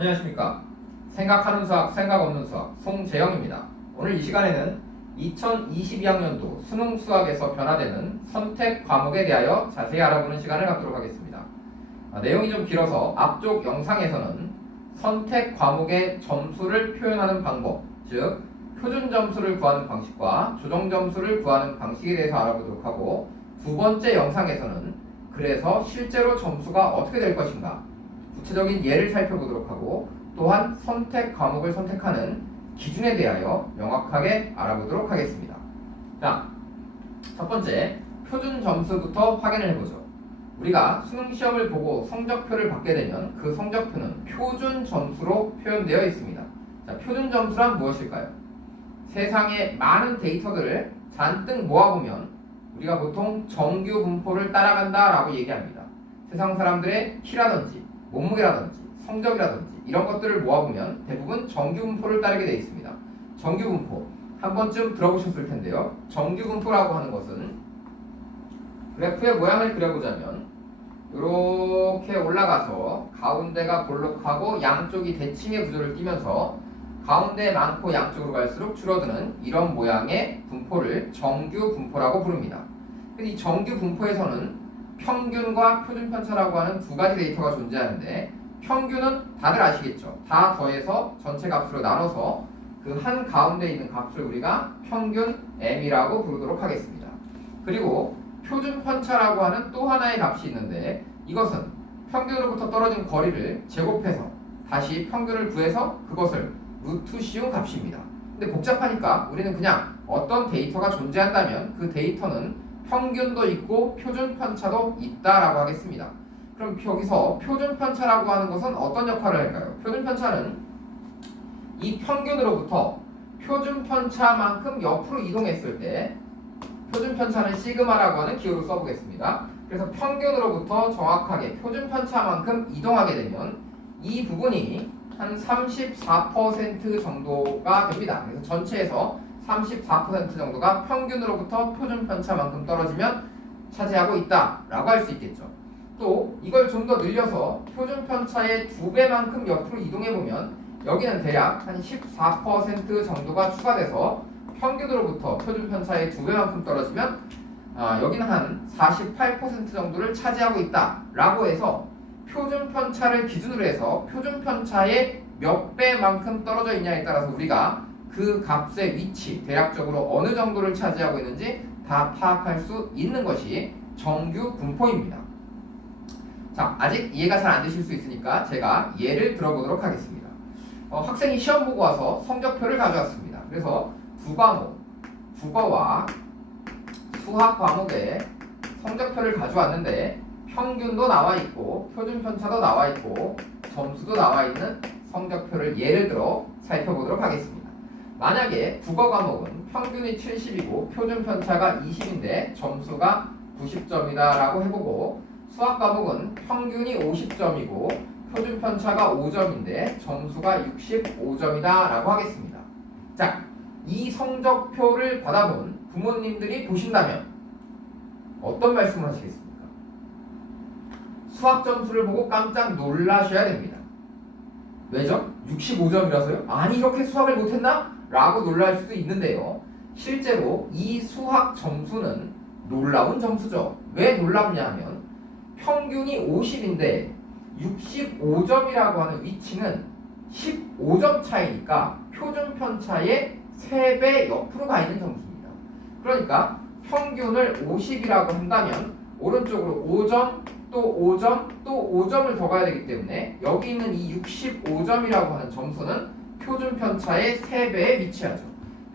안녕하십니까. 생각하는 수학, 생각 없는 수학 송재영입니다. 오늘 이 시간에는 2022학년도 수능 수학에서 변화되는 선택 과목에 대하여 자세히 알아보는 시간을 갖도록 하겠습니다. 내용이 좀 길어서 앞쪽 영상에서는 선택 과목의 점수를 표현하는 방법, 즉 표준 점수를 구하는 방식과 조정 점수를 구하는 방식에 대해서 알아보도록 하고, 두 번째 영상에서는 그래서 실제로 점수가 어떻게 될 것인가, 구체적인 예를 살펴보도록 하고, 또한 선택 과목을 선택하는 기준에 대하여 명확하게 알아보도록 하겠습니다. 자, 첫 번째 표준 점수부터 확인을 해보죠. 우리가 수능 시험을 보고 성적표를 받게 되면 그 성적표는 표준 점수로 표현되어 있습니다. 자, 표준 점수란 무엇일까요? 세상에 많은 데이터들을 잔뜩 모아보면 우리가 보통 정규 분포를 따라간다 라고 얘기합니다. 세상 사람들의 키라든지 몸무게라든지 성적이라든지 이런 것들을 모아보면 대부분 정규 분포를 따르게 되어 있습니다. 정규 분포 한 번쯤 들어보셨을 텐데요. 정규 분포라고 하는 것은 그래프의 모양을 그려보자면 이렇게 올라가서 가운데가 볼록하고 양쪽이 대칭의 구조를 띠면서 가운데 많고 양쪽으로 갈수록 줄어드는 이런 모양의 분포를 정규 분포라고 부릅니다. 이 정규 분포에서는 평균과 표준 편차라고 하는 두 가지 데이터가 존재하는데, 평균은 다들 아시겠죠? 다 더해서 전체 값으로 나눠서 그 한 가운데 있는 값을 우리가 평균 m이라고 부르도록 하겠습니다. 그리고 표준 편차라고 하는 또 하나의 값이 있는데, 이것은 평균으로부터 떨어진 거리를 제곱해서 다시 평균을 구해서 그것을 루트 씌운 값입니다. 근데 복잡하니까 우리는 그냥 어떤 데이터가 존재한다면 그 데이터는 평균도 있고 표준 편차도 있다라고 하겠습니다. 그럼 여기서 표준 편차라고 하는 것은 어떤 역할을 할까요? 표준 편차는 이 평균으로부터 표준 편차만큼 옆으로 이동했을 때, 표준 편차는 시그마라고 하는 기호로 써보겠습니다. 그래서 평균으로부터 정확하게 표준 편차만큼 이동하게 되면 이 부분이 한 34% 정도가 됩니다. 그래서 전체에서 34% 정도가 평균으로부터 표준 편차만큼 떨어지면 차지하고 있다라고 할 수 있겠죠. 또 이걸 좀 더 늘려서 표준 편차의 2배만큼 옆으로 이동해보면 여기는 대략 한 14% 정도가 추가돼서 평균으로부터 표준 편차의 2배만큼 떨어지면 여기는 한 48% 정도를 차지하고 있다라고 해서 표준 편차를 기준으로 해서 표준 편차의 몇 배만큼 떨어져 있냐에 따라서 우리가 그 값의 위치, 대략적으로 어느 정도를 차지하고 있는지 다 파악할 수 있는 것이 정규 분포입니다. 자, 아직 이해가 잘 안 되실 수 있으니까 제가 예를 들어보도록 하겠습니다. 학생이 시험 보고 와서 성적표를 가져왔습니다. 그래서 두 과목, 국어와 수학 과목에 성적표를 가져왔는데 평균도 나와 있고 표준 편차도 나와 있고 점수도 나와 있는 성적표를 예를 들어 살펴보도록 하겠습니다. 만약에 국어 과목은 평균이 70이고 표준 편차가 20인데 점수가 90점이다 라고 해보고, 수학 과목은 평균이 50점이고 표준 편차가 5점인데 점수가 65점이다 라고 하겠습니다. 자, 이 성적표를 받아본 부모님들이 보신다면 어떤 말씀을 하시겠습니까? 수학 점수를 보고 깜짝 놀라셔야 됩니다. 왜죠? 65점이라서요? 아니, 이렇게 수학을 못했나? 라고 놀랄 수도 있는데요. 실제로 이 수학 점수는 놀라운 점수죠. 왜 놀랍냐 하면 평균이 50인데 65점이라고 하는 위치는 15점 차이니까 표준 편차의 3배 옆으로 가 있는 점수입니다. 그러니까 평균을 50이라고 한다면 오른쪽으로 5점, 또 5점, 또 5점을 더 가야 되기 때문에 여기 있는 이 65점이라고 하는 점수는 표준 편차의 3배에 위치하죠.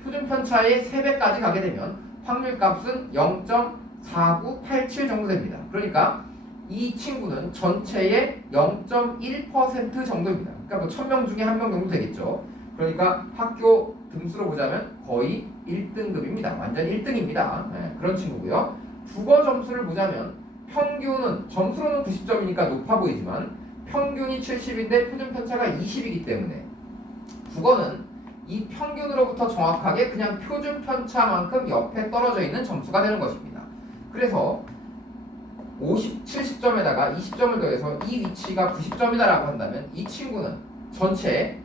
표준 편차의 3배까지 가게 되면 확률값은 0.4987 정도 됩니다. 그러니까 이 친구는 전체의 0.1% 정도입니다. 그러니까 뭐 1000명 중에 1명 정도 되겠죠. 그러니까 학교 등수로 보자면 거의 1등급입니다. 완전 1등입니다. 네, 그런 친구고요. 국어 점수를 보자면 평균은 점수로는 90점이니까 높아 보이지만 평균이 70인데 표준 편차가 20이기 때문에 국어는 이 평균으로부터 정확하게 그냥 표준 편차만큼 옆에 떨어져 있는 점수가 되는 것입니다. 그래서 70점에다가 20점을 더해서 이 위치가 90점이다라고 한다면 이 친구는 전체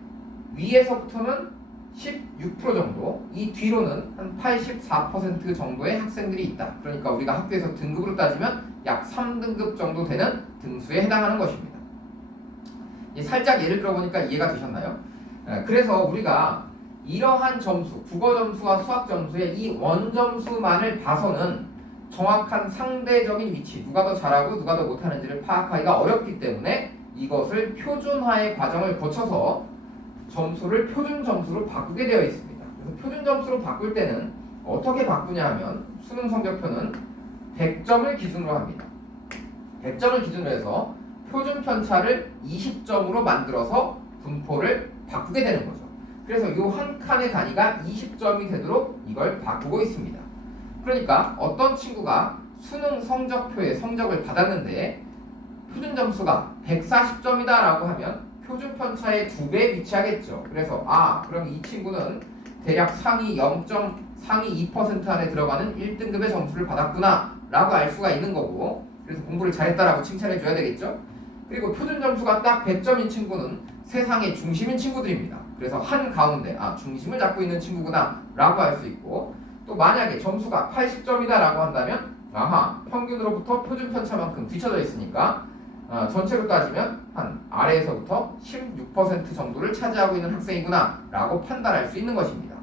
위에서부터는 16% 정도, 이 뒤로는 한 84% 정도의 학생들이 있다. 그러니까 우리가 학교에서 등급으로 따지면 약 3등급 정도 되는 등수에 해당하는 것입니다. 살짝 예를 들어보니까 이해가 되셨나요? 그래서 우리가 이러한 점수, 국어 점수와 수학 점수의 이 원점수만을 봐서는 정확한 상대적인 위치, 누가 더 잘하고 누가 더 못하는지를 파악하기가 어렵기 때문에 이것을 표준화의 과정을 거쳐서 점수를 표준 점수로 바꾸게 되어 있습니다. 그래서 표준 점수로 바꿀 때는 어떻게 바꾸냐 하면 수능 성적표는 100점을 기준으로 합니다. 100점을 기준으로 해서 표준 편차를 20점으로 만들어서 분포를 바꾸게 되는 거죠. 그래서 이 한 칸의 단위가 20점이 되도록 이걸 바꾸고 있습니다. 그러니까 어떤 친구가 수능 성적표에 성적을 받았는데 표준 점수가 140점이다 라고 하면 표준 편차의 2배에 위치하겠죠. 그래서 그럼 이 친구는 대략 상위 2% 안에 들어가는 1등급의 점수를 받았구나 라고 알 수가 있는 거고, 그래서 공부를 잘했다라고 칭찬해 줘야 되겠죠. 그리고 표준 점수가 딱 100점인 친구는 세상의 중심인 친구들입니다. 그래서 한가운데 중심을 잡고 있는 친구구나 라고 할 수 있고, 또 만약에 점수가 80점이다 라고 한다면 평균으로부터 표준 편차만큼 뒤쳐져 있으니까 전체로 따지면 한 아래에서부터 16% 정도를 차지하고 있는 학생이구나 라고 판단할 수 있는 것입니다.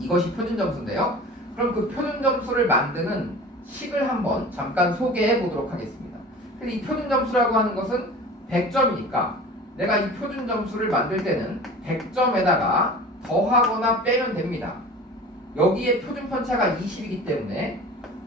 이것이 표준 점수인데요. 그럼 그 표준 점수를 만드는 식을 한번 잠깐 소개해 보도록 하겠습니다. 그래서 이 표준 점수라고 하는 것은 100점이니까 내가 이 표준 점수를 만들 때는 100점에다가 더하거나 빼면 됩니다. 여기에 표준 편차가 20이기 때문에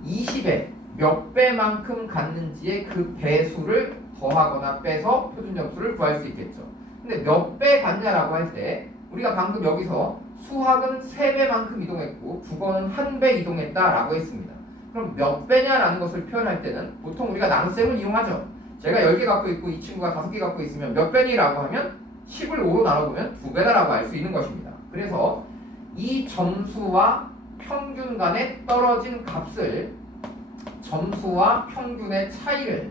20에 몇 배만큼 갔는지의 그 배수를 더하거나 빼서 표준 점수를 구할 수 있겠죠. 근데 몇 배 갔냐라고 할 때 우리가 방금 여기서 수학은 3배만큼 이동했고 국어는 1배 이동했다라고 했습니다. 그럼 몇 배냐라는 것을 표현할 때는 보통 우리가 나눗셈을 이용하죠. 제가 10개 갖고 있고 이 친구가 5개 갖고 있으면 몇 배니라고 하면 10을 5로 나눠보면 2배다라고 알 수 있는 것입니다. 그래서 이 점수와 평균 간에 떨어진 값을 점수와 평균의 차이를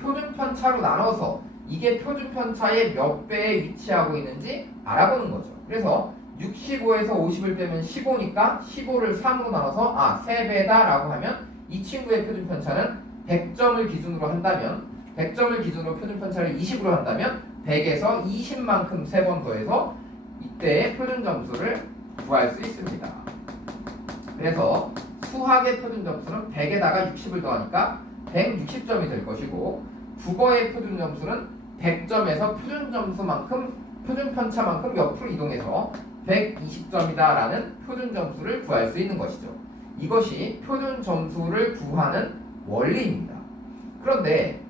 표준 편차로 나눠서 이게 표준 편차의 몇 배에 위치하고 있는지 알아보는 거죠. 그래서 65에서 50을 빼면 15니까 15를 3으로 나눠서 3배다 라고 하면 이 친구의 표준 편차는 100점을 기준으로 한다면 100점을 기준으로 표준 편차를 20으로 한다면 100에서 20만큼 3번 더해서 이때의 표준 점수를 구할 수 있습니다. 그래서 수학의 표준 점수는 100에다가 60을 더하니까 160점이 될 것이고, 국어의 표준 점수는 100점에서 표준 편차만큼 옆으로 이동해서 120점이다라는 표준 점수를 구할 수 있는 것이죠. 이것이 표준 점수를 구하는 원리입니다. 그런데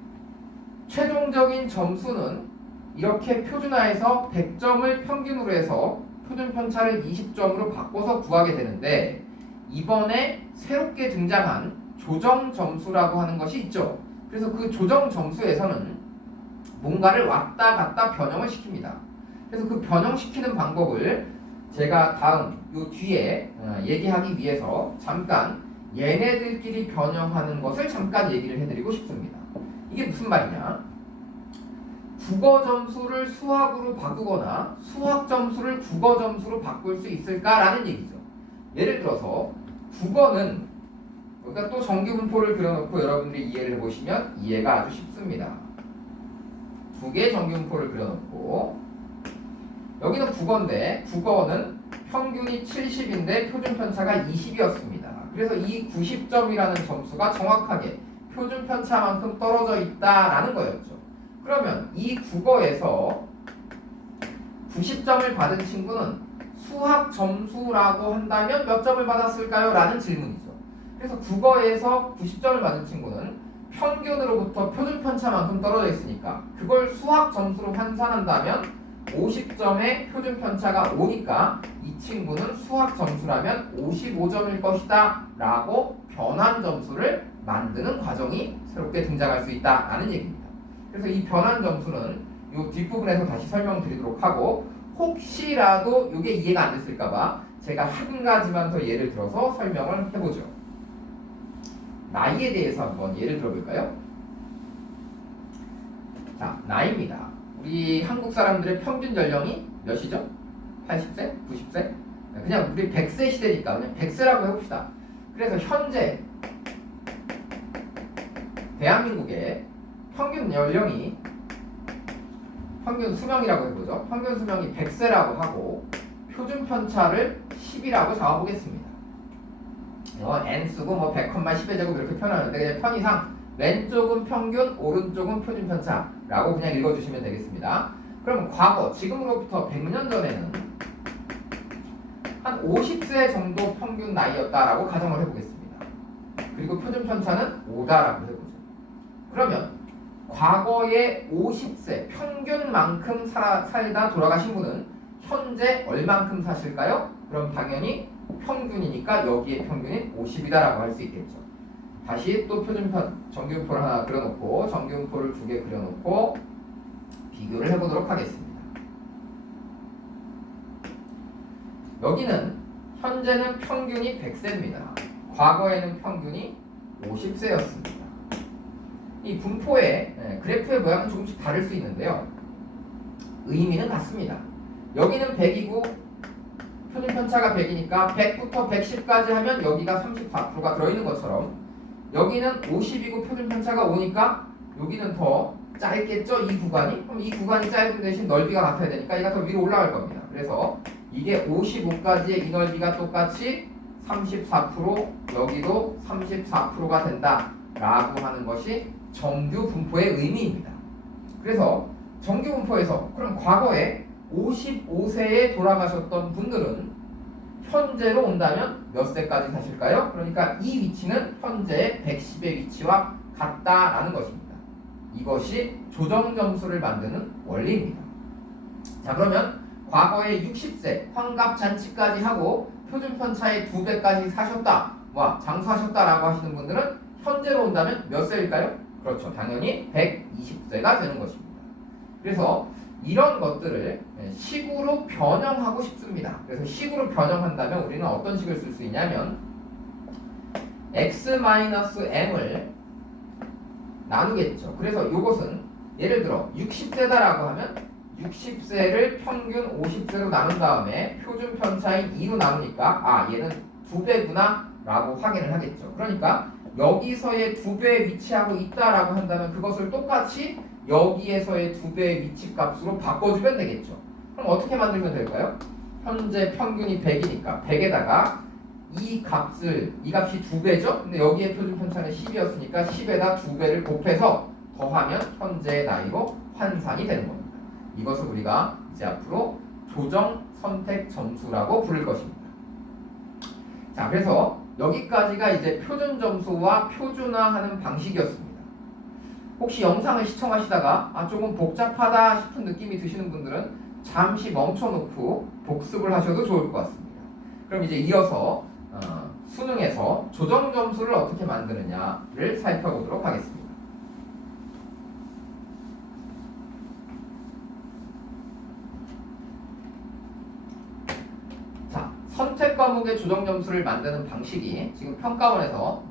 최종적인 점수는 이렇게 표준화해서 100점을 평균으로 해서 표준 편차를 20점으로 바꿔서 구하게 되는데, 이번에 새롭게 등장한 조정 점수라고 하는 것이 있죠. 그래서 그 조정 점수에서는 뭔가를 왔다 갔다 변형을 시킵니다. 그래서 그 변형시키는 방법을 제가 다음 요 뒤에 얘기하기 위해서 잠깐 얘네들끼리 변형하는 것을 잠깐 얘기를 해드리고 싶습니다. 이게 무슨 말이냐? 국어 점수를 수학으로 바꾸거나 수학 점수를 국어 점수로 바꿀 수 있을까라는 얘기죠. 예를 들어서 국어는 여기다 또 정규분포를 그려놓고 여러분들이 이해를 해보시면 이해가 아주 쉽습니다. 2개의 정규분포를 그려놓고 여기는 국어인데 국어는 평균이 70인데 표준 편차가 20이었습니다. 그래서 이 90점이라는 점수가 정확하게 표준 편차만큼 떨어져 있다라는 거였죠. 그러면 이 국어에서 90점을 받은 친구는 수학 점수라고 한다면 몇 점을 받았을까요? 라는 질문이죠. 그래서 국어에서 90점을 받은 친구는 평균으로부터 표준 편차만큼 떨어져 있으니까 그걸 수학 점수로 환산한다면 50점의 표준 편차가 5니까 이 친구는 수학 점수라면 55점일 것이다 라고 변환 점수를 만드는 과정이 새롭게 등장할 수 있다라는 얘기입니다. 그래서 이 변환 점수는 이 뒷부분에서 다시 설명드리도록 하고, 혹시라도 이게 이해가 안 됐을까봐 제가 한 가지만 더 예를 들어서 설명을 해보죠. 나이에 대해서 한번 예를 들어볼까요? 자, 나이입니다. 우리 한국 사람들의 평균 연령이 몇이죠? 80세? 90세? 그냥 우리 100세 시대니까 그냥 100세라고 해봅시다. 그래서 현재 대한민국의 평균 연령이 평균 수명이라고 해보죠. 평균 수명이 100세라고 하고 표준 편차를 10이라고 잡아보겠습니다. n 쓰고 뭐 100, 10의 제곱 이렇게 표현하는데 그냥 편의상 왼쪽은 평균, 오른쪽은 표준 편차라고 그냥 읽어주시면 되겠습니다. 그럼 과거, 지금으로부터 100년 전에는 한 50세 정도 평균 나이였다라고 가정을 해보겠습니다. 그리고 표준 편차는 5다라고 해보죠. 그러면 과거에 50세 평균만큼 살다 돌아가신 분은 현재 얼만큼 사실까요? 그럼 당연히 평균이니까 여기에 평균이 50이다라고 할 수 있겠죠. 다시 또 표준편 정규분포를 하나 그려놓고 정규분포를 2개 그려놓고 비교를 해보도록 하겠습니다. 여기는 현재는 평균이 100세입니다. 과거에는 평균이 50세였습니다. 이 분포의 그래프의 모양은 조금씩 다를 수 있는데요. 의미는 같습니다. 여기는 100이고 표준 편차가 100이니까 100부터 110까지 하면 여기가 34%가 들어있는 것처럼 여기는 50이고 표준 편차가 5니까 여기는 더 짧겠죠? 이 구간이? 그럼 이 구간이 짧은 대신 넓이가 같아야 되니까 얘가 더 위로 올라갈 겁니다. 그래서 이게 55까지의 이 넓이가 똑같이 34% 여기도 34%가 된다라고 하는 것이 정규 분포의 의미입니다. 그래서 정규 분포에서 그럼 과거에 55세에 돌아가셨던 분들은 현재로 온다면 몇 세까지 사실까요? 그러니까 이 위치는 현재 110의 위치와 같다라는 것입니다. 이것이 조정 점수를 만드는 원리입니다. 자, 그러면 과거에 60세 환갑 잔치까지 하고 표준 편차의 2배까지 사셨다, 장수하셨다라고 하시는 분들은 현재로 온다면 몇 세일까요? 그렇죠. 당연히 120세가 되는 것입니다. 그래서 이런 것들을 식으로 변형하고 싶습니다. 그래서 식으로 변형한다면 우리는 어떤 식을 쓸 수 있냐면 x-m을 나누겠죠. 그래서 이것은 예를 들어 60세다라고 하면 60세를 평균 50세로 나눈 다음에 표준 편차인 2로 나누니까 얘는 2배구나 라고 확인을 하겠죠. 그러니까 여기서의 2배에 위치하고 있다라고 한다면 그것을 똑같이 여기에서의 2배의 위치 값으로 바꿔주면 되겠죠. 그럼 어떻게 만들면 될까요? 현재 평균이 100이니까 100에다가 이 값이 2배죠? 근데 여기에 표준 편차는 10이었으니까 10에다 2배를 곱해서 더하면 현재의 나이로 환산이 되는 겁니다. 이것을 우리가 이제 앞으로 조정 선택 점수라고 부를 것입니다. 자, 그래서 여기까지가 이제 표준 점수와 표준화하는 방식이었습니다. 혹시 영상을 시청하시다가 조금 복잡하다 싶은 느낌이 드시는 분들은 잠시 멈춰놓고 복습을 하셔도 좋을 것 같습니다. 그럼 이제 이어서 수능에서 조정 점수를 어떻게 만드느냐를 살펴보도록 하겠습니다. 자, 선택 과목의 조정 점수를 만드는 방식이 지금 평가원에서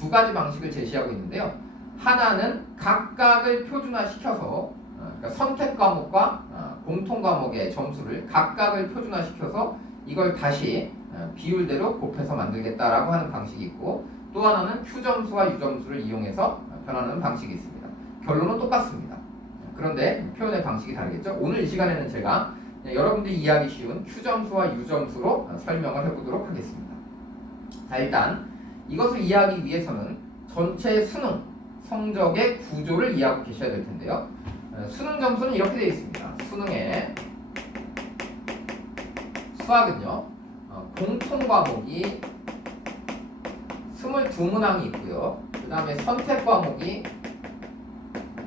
2가지 방식을 제시하고 있는데요. 하나는 각각을 표준화시켜서 그러니까 선택 과목과 공통 과목의 점수를 각각을 표준화시켜서 이걸 다시 비율대로 곱해서 만들겠다라고 하는 방식이 있고, 또 하나는 Q점수와 U점수를 이용해서 변하는 방식이 있습니다. 결론은 똑같습니다. 그런데 표현의 방식이 다르겠죠. 오늘 이 시간에는 제가 여러분들이 이해하기 쉬운 Q점수와 U점수로 설명을 해보도록 하겠습니다. 자, 일단 이것을 이해하기 위해서는 전체 수능 성적의 구조를 이해하고 계셔야 될 텐데요. 수능 점수는 이렇게 되어 있습니다. 수능의 수학은요, 공통 과목이 22문항이 있고요. 그 다음에 선택 과목이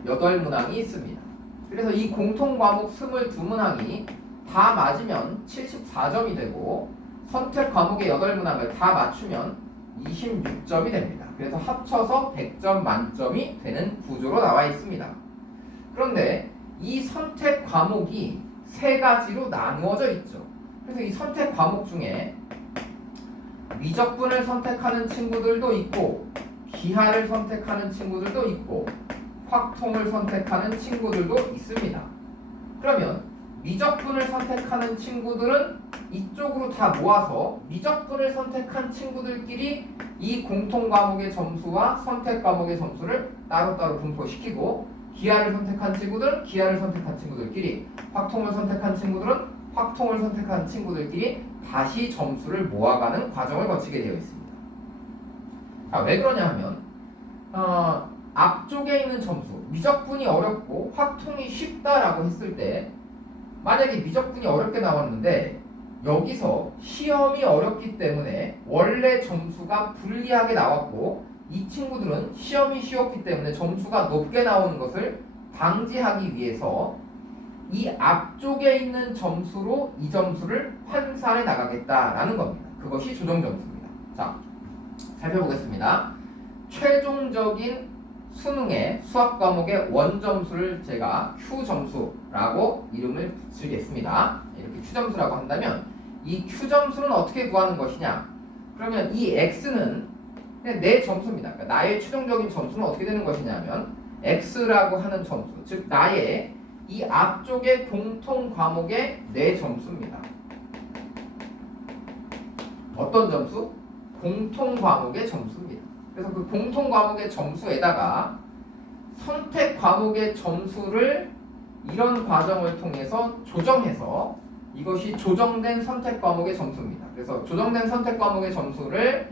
8문항이 있습니다. 그래서 이 공통 과목 22문항이 다 맞으면 74점이 되고, 선택 과목의 8문항을 다 맞추면 26점이 됩니다. 그래서 합쳐서 100점 만점이 되는 구조로 나와 있습니다. 그런데 이 선택 과목이 3가지로 나누어져 있죠. 그래서 이 선택 과목 중에 미적분을 선택하는 친구들도 있고, 기하를 선택하는 친구들도 있고, 확통을 선택하는 친구들도 있습니다. 그러면 미적분을 선택하는 친구들은 이쪽으로 다 모아서 미적분을 선택한 친구들끼리 이 공통 과목의 점수와 선택 과목의 점수를 따로따로 분포시키고, 기하를 선택한 친구들은 기하를 선택한 친구들끼리, 확통을 선택한 친구들은 확통을 선택한 친구들끼리 다시 점수를 모아가는 과정을 거치게 되어 있습니다. 자, 왜 그러냐 하면 앞쪽에 있는 점수, 미적분이 어렵고 확통이 쉽다라고 했을 때, 만약에 미적분이 어렵게 나왔는데 여기서 시험이 어렵기 때문에 원래 점수가 불리하게 나왔고, 이 친구들은 시험이 쉬웠기 때문에 점수가 높게 나오는 것을 방지하기 위해서 이 앞쪽에 있는 점수로 이 점수를 환산해 나가겠다라는 겁니다. 그것이 조정 점수입니다. 자, 살펴보겠습니다. 최종적인 수능의 수학 과목의 원점수를 제가 Q점수라고 이름을 붙이겠습니다. 이렇게 Q점수라고 한다면 이 Q점수는 어떻게 구하는 것이냐? 그러면 이 X는 그냥 내 점수입니다. 그러니까 나의 최종적인 점수는 어떻게 되는 것이냐면 X라고 하는 점수, 즉 나의 이 앞쪽의 공통 과목의 내 점수입니다. 어떤 점수? 공통 과목의 점수입니다. 그래서 그 공통 과목의 점수에다가 선택 과목의 점수를 이런 과정을 통해서 조정해서, 이것이 조정된 선택 과목의 점수입니다. 그래서 조정된 선택 과목의 점수를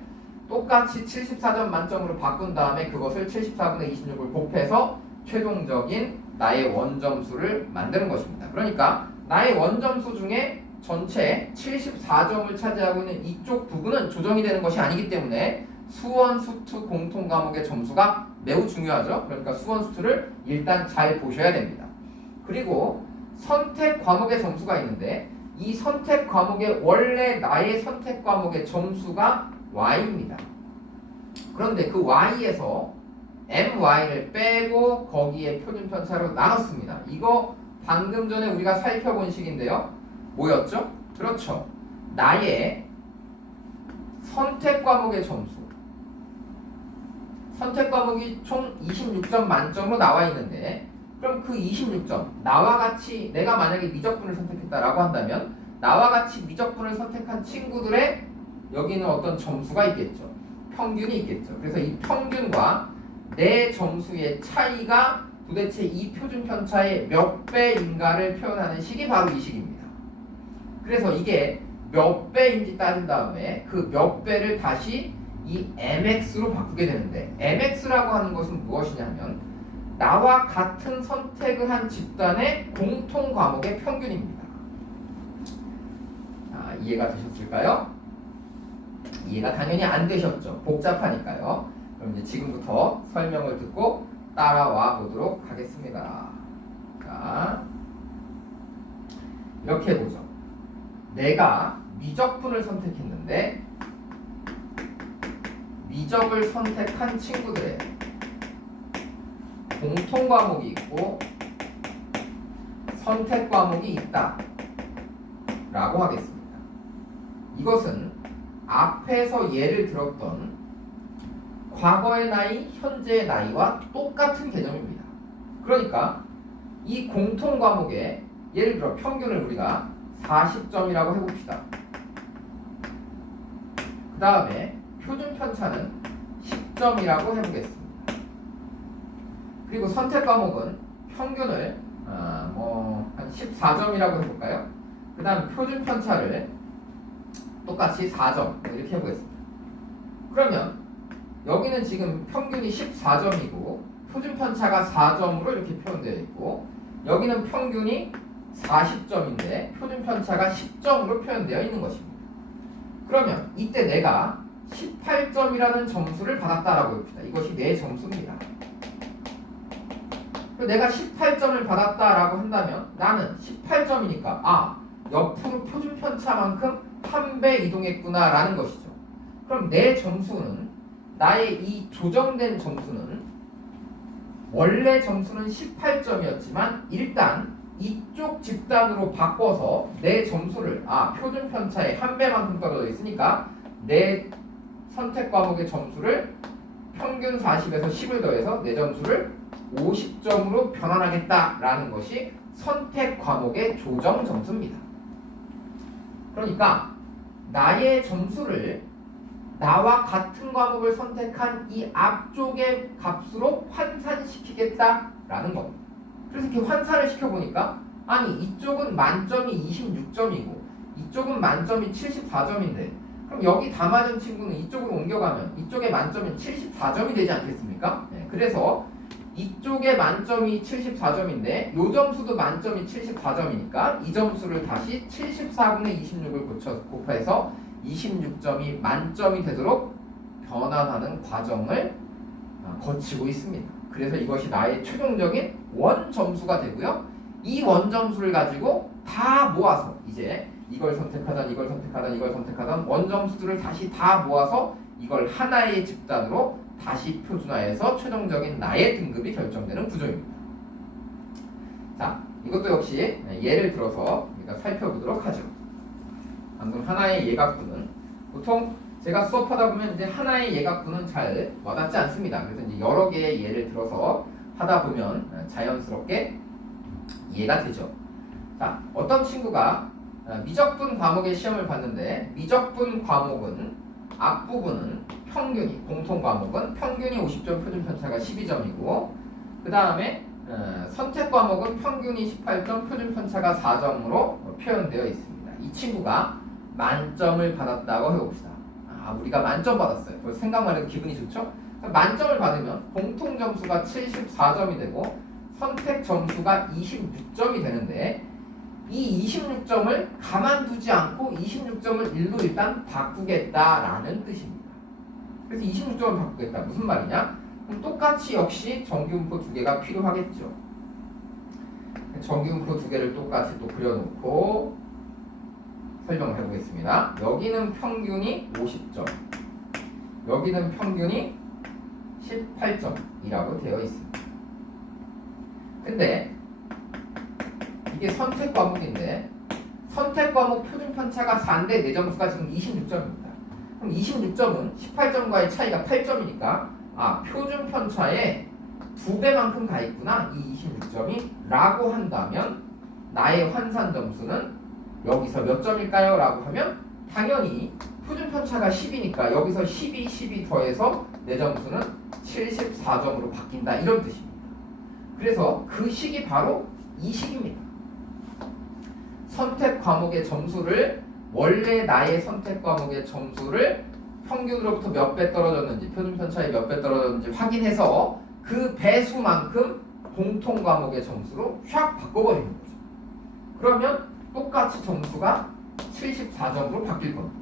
똑같이 74점 만점으로 바꾼 다음에 그것을 74분의 26을 곱해서 최종적인 나의 원점수를 만드는 것입니다. 그러니까 나의 원점수 중에 전체 74점을 차지하고 있는 이쪽 부분은 조정이 되는 것이 아니기 때문에 수원, 수투 공통 과목의 점수가 매우 중요하죠. 그러니까 수원, 수투를 일단 잘 보셔야 됩니다. 그리고 선택 과목의 점수가 있는데, 이 선택 과목의 원래 나의 선택 과목의 점수가 y입니다. 그런데 그 y에서 my를 빼고 거기에 표준편차로 나눴습니다. 이거 방금 전에 우리가 살펴본 식인데요. 뭐였죠? 그렇죠. 나의 선택 과목의 점수. 선택 과목이 총 26점 만점으로 나와 있는데, 그럼 그 26점, 나와 같이 내가 만약에 미적분을 선택했다라고 한다면 나와 같이 미적분을 선택한 친구들의 여기는 어떤 점수가 있겠죠. 평균이 있겠죠. 그래서 이 평균과 내 점수의 차이가 도대체 이 표준편차의 몇 배인가를 표현하는 식이 바로 이 식입니다. 그래서 이게 몇 배인지 따진 다음에 그 몇 배를 다시 이 mx로 바꾸게 되는데, mx라고 하는 것은 무엇이냐면 나와 같은 선택을 한 집단의 공통 과목의 평균입니다. 자, 이해가 되셨을까요? 이해가 당연히 안 되셨죠. 복잡하니까요. 그럼 이제 지금부터 설명을 듣고 따라와 보도록 하겠습니다. 자, 이렇게 보죠. 내가 미적분을 선택했는데 미적을 선택한 친구들의 공통 과목이 있고 선택 과목이 있다 라고 하겠습니다. 이것은 앞에서 예를 들었던 과거의 나이, 현재의 나이와 똑같은 개념입니다. 그러니까 이 공통 과목의 예를 들어 평균을 우리가 40점이라고 해봅시다. 그 다음에 표준 편차는 10점이라고 해보겠습니다. 그리고 선택 과목은 평균을 한 14점이라고 해볼까요? 그 다음 표준 편차를 똑같이 4점 이렇게 해보겠습니다. 그러면 여기는 지금 평균이 14점이고 표준 편차가 4점으로 이렇게 표현되어 있고, 여기는 평균이 40점인데 표준 편차가 10점으로 표현되어 있는 것입니다. 그러면 이때 내가 18점이라는 점수를 받았다라고 해봅시다. 이것이 내 점수입니다. 내가 18점을 받았다라고 한다면 나는 18점이니까 옆으로 표준 편차만큼 한 배 이동했구나 라는 것이죠. 그럼 내 점수는, 나의 이 조정된 점수는 원래 점수는 18점이었지만 일단 이쪽 집단으로 바꿔서 내 점수를 표준 편차의 한 배만큼 떨어져 있으니까 내 선택 과목의 점수를 평균 40에서 10을 더해서 내 점수를 50점으로 변환하겠다라는 것이 선택 과목의 조정 점수입니다. 그러니까 나의 점수를 나와 같은 과목을 선택한 이 앞쪽의 값으로 환산시키겠다라는 겁니다. 그래서 이렇게 환산을 시켜보니까 아니 이쪽은 만점이 26점이고 이쪽은 만점이 74점인데 그럼 여기 다 맞은 친구는 이쪽으로 옮겨가면 이쪽의 만점이 74점이 되지 않겠습니까? 네, 그래서 이쪽의 만점이 74점인데 요 점수도 만점이 74점이니까 이 점수를 다시 74분의 26을 곱해서 26점이 만점이 되도록 변환하는 과정을 거치고 있습니다. 그래서 이것이 나의 최종적인 원 점수가 되고요. 이 원 점수를 가지고 다 모아서 이제 이걸 선택하던 이걸 선택하던 이걸 선택하던 원 점수들을 다시 다 모아서 이걸 하나의 집단으로 다시 표준화해서 최종적인 나의 등급이 결정되는 구조입니다. 자, 이것도 역시 예를 들어서 우리가 살펴보도록 하죠. 방금 하나의 예각분은 보통 제가 수업하다 보면 이제 하나의 예각분은 잘 와닿지 않습니다. 그래서 이제 여러 개의 예를 들어서 하다 보면 자연스럽게 이해가 되죠. 자, 어떤 친구가 미적분 과목의 시험을 봤는데 미적분 과목은 앞부분은 평균이 공통 과목은 평균이 50점 표준 편차가 12점이고 그 다음에 선택 과목은 평균이 18점 표준 편차가 4점으로 표현되어 있습니다. 이 친구가 만점을 받았다고 해봅시다. 아, 우리가 만점 받았어요. 그래서 생각만 해도 기분이 좋죠? 만점을 받으면 공통 점수가 74점이 되고 선택 점수가 26점이 되는데 이 26점을 가만두지 않고 26점을 1로 일단 바꾸겠다라는 뜻입니다. 그래서 26점을 바꾸겠다. 무슨 말이냐? 그럼 똑같이 역시 정규분포 두 개가 필요하겠죠. 정규분포 두 개를 똑같이 또 그려놓고 설명을 해보겠습니다. 여기는 평균이 50점, 여기는 평균이 18점이라고 되어 있습니다. 근데 이게 선택 과목인데 선택 과목 표준 편차가 4인데 내 점수가 지금 26점입니다. 그럼 26점은 18점과의 차이가 8점이니까 표준 편차에 2배만큼 가 있구나 이 26점이 라고 한다면 나의 환산 점수는 여기서 몇 점일까요? 라고 하면 당연히 표준 편차가 10이니까 여기서 12 더해서 내 점수는 74점으로 바뀐다 이런 뜻입니다. 그래서 그 식이 바로 이 식입니다. 선택 과목의 점수를 원래 나의 선택 과목의 점수를 평균으로부터 몇 배 떨어졌는지 표준 편차에 몇 배 떨어졌는지 확인해서 그 배수만큼 공통 과목의 점수로 샥 바꿔버리는 거죠. 그러면 똑같이 점수가 74점으로 바뀔 겁니다.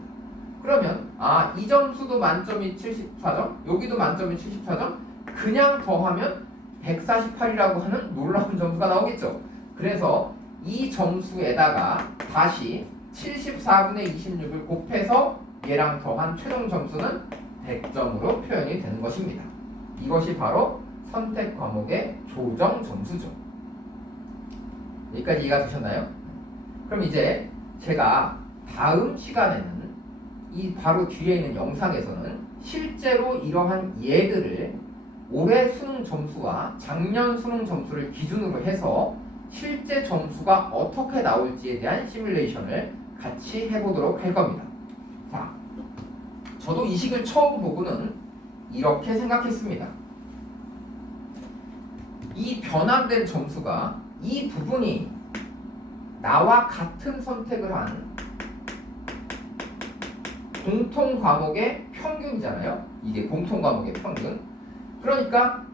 그러면 이 점수도 만점이 74점, 여기도 만점이 74점, 그냥 더하면 148이라고 하는 놀라운 점수가 나오겠죠. 그래서 이 점수에다가 다시 74분의 26을 곱해서 얘랑 더한 최종 점수는 100점으로 표현이 되는 것입니다. 이것이 바로 선택 과목의 조정 점수죠. 여기까지 이해가 되셨나요? 그럼 이제 제가 다음 시간에는 이 바로 뒤에 있는 영상에서는 실제로 이러한 예들을 올해 수능 점수와 작년 수능 점수를 기준으로 해서 실제 점수가 어떻게 나올지에 대한 시뮬레이션을 같이 해보도록 할 겁니다. 자, 저도 이 식을 처음 보고는 이렇게 생각했습니다. 이 변환된 점수가 이 부분이 나와 같은 선택을 한 공통 과목의 평균이잖아요. 이게 공통 과목의 평균. 그러니까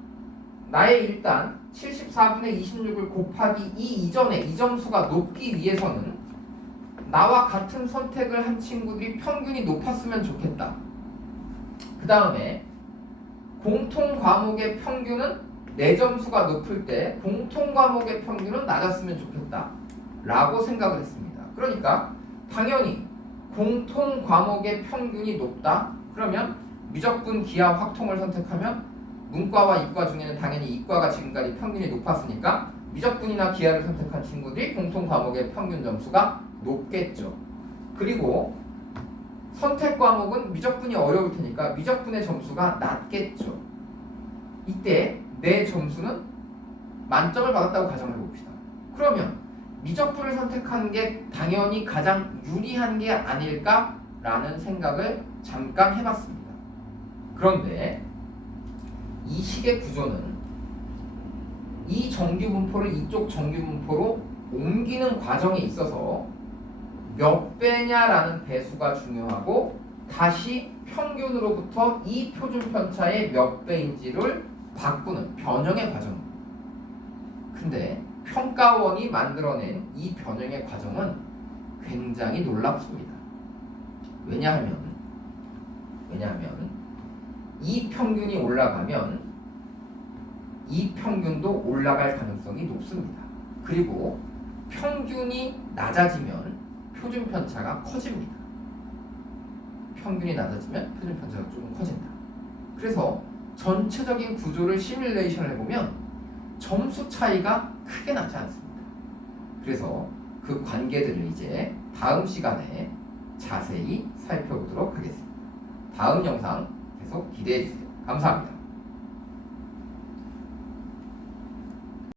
나의 일단 74분의 26을 곱하기 2 이전에 이 점수가 높기 위해서는 나와 같은 선택을 한 친구들이 평균이 높았으면 좋겠다. 그 다음에 공통 과목의 평균은 내 점수가 높을 때 공통 과목의 평균은 낮았으면 좋겠다 라고 생각을 했습니다. 그러니까 당연히 공통 과목의 평균이 높다. 그러면 미적분 기하 확통을 선택하면 문과와 이과 중에는 당연히 이과가 지금까지 평균이 높았으니까 미적분이나 기하를 선택한 친구들이 공통 과목의 평균 점수가 높겠죠. 그리고 선택 과목은 미적분이 어려울 테니까 미적분의 점수가 낮겠죠. 이때 내 점수는 만점을 받았다고 가정해 봅시다. 그러면 미적분을 선택하는 게 당연히 가장 유리한 게 아닐까라는 생각을 잠깐 해봤습니다. 그런데 이 식의 구조는 이 정규 분포를 이쪽 정규 분포로 옮기는 과정에 있어서 몇 배냐라는 배수가 중요하고 다시 평균으로부터 이 표준 편차의 몇 배인지를 바꾸는 변형의 과정입니다. 근데 평가원이 만들어낸 이 변형의 과정은 굉장히 놀랍습니다. 왜냐하면 이 평균이 올라가면 이 평균도 올라갈 가능성이 높습니다. 그리고 평균이 낮아지면 표준 편차가 커집니다. 평균이 낮아지면 표준 편차가 조금 커진다. 그래서 전체적인 구조를 시뮬레이션을 해보면 점수 차이가 크게 나지 않습니다. 그래서 그 관계들을 이제 다음 시간에 자세히 살펴보도록 하겠습니다. 다음 영상 계속 기대해주세요. 감사합니다.